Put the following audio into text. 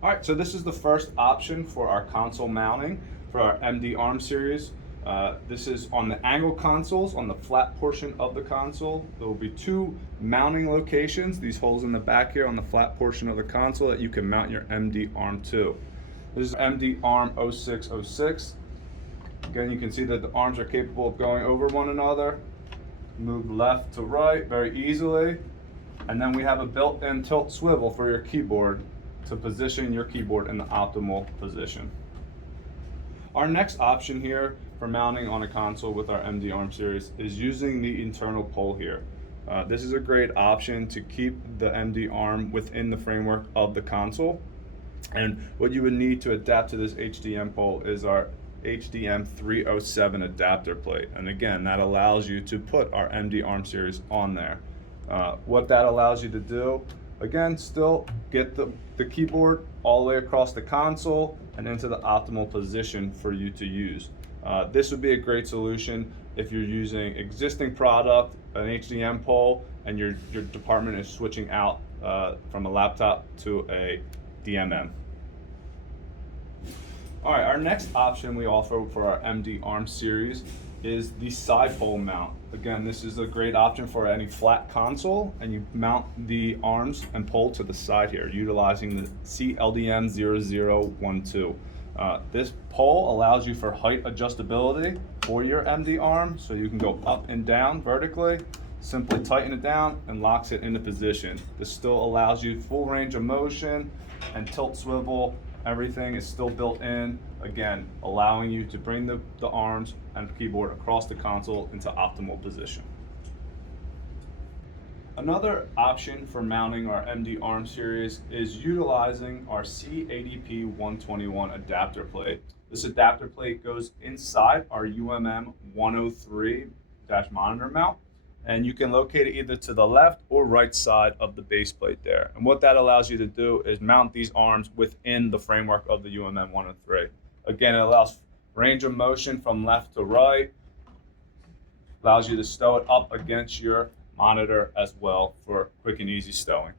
All right, so this is the first option for our console mounting for our MD arm series. This is on the angle consoles, on the flat portion of the console. There will be two mounting locations, these holes in the back here on the flat portion of the console that you can mount your MD arm to. This is MD arm 0606. Again, you can see that the arms are capable of going over one another. Move left to right very easily. And then we have a built-in tilt swivel for your keyboard to position your keyboard in the optimal position. Our next option here for mounting on a console with our MD arm series is using the internal pole here. This is a great option to keep the MD arm within the framework of the console. And what you would need to adapt to this HDM pole is our HDM 307 adapter plate. And again, that allows you to put our MD arm series on there. What that allows you to do, again, still get the keyboard all the way across the console and into the optimal position for you to use. This would be a great solution if you're using existing product, an HDM pole, and your department is switching out from a laptop to a DMM. All right, our next option we offer for our MD arm series is the side pole mount. Again, this is a great option for any flat console, and you mount the arms and pole to the side here utilizing the CLDM 0012. This pole allows you for height adjustability for your MD arm, so you can go up and down vertically. Simply tighten it down and locks it into position. This still allows you full range of motion and tilt swivel. Everything is still built in, again, allowing you to bring the arms and keyboard across the console into optimal position. Another option for mounting our MD arm series is utilizing our C80P 121 adapter plate. This adapter plate goes inside our UMM 103 monitor mount, and you can locate it either to the left or right side of the base plate there. And what that allows you to do is mount these arms within the framework of the UMM 103. Again, it allows range of motion from left to right, allows you to stow it up against your monitor as well for quick and easy stowing.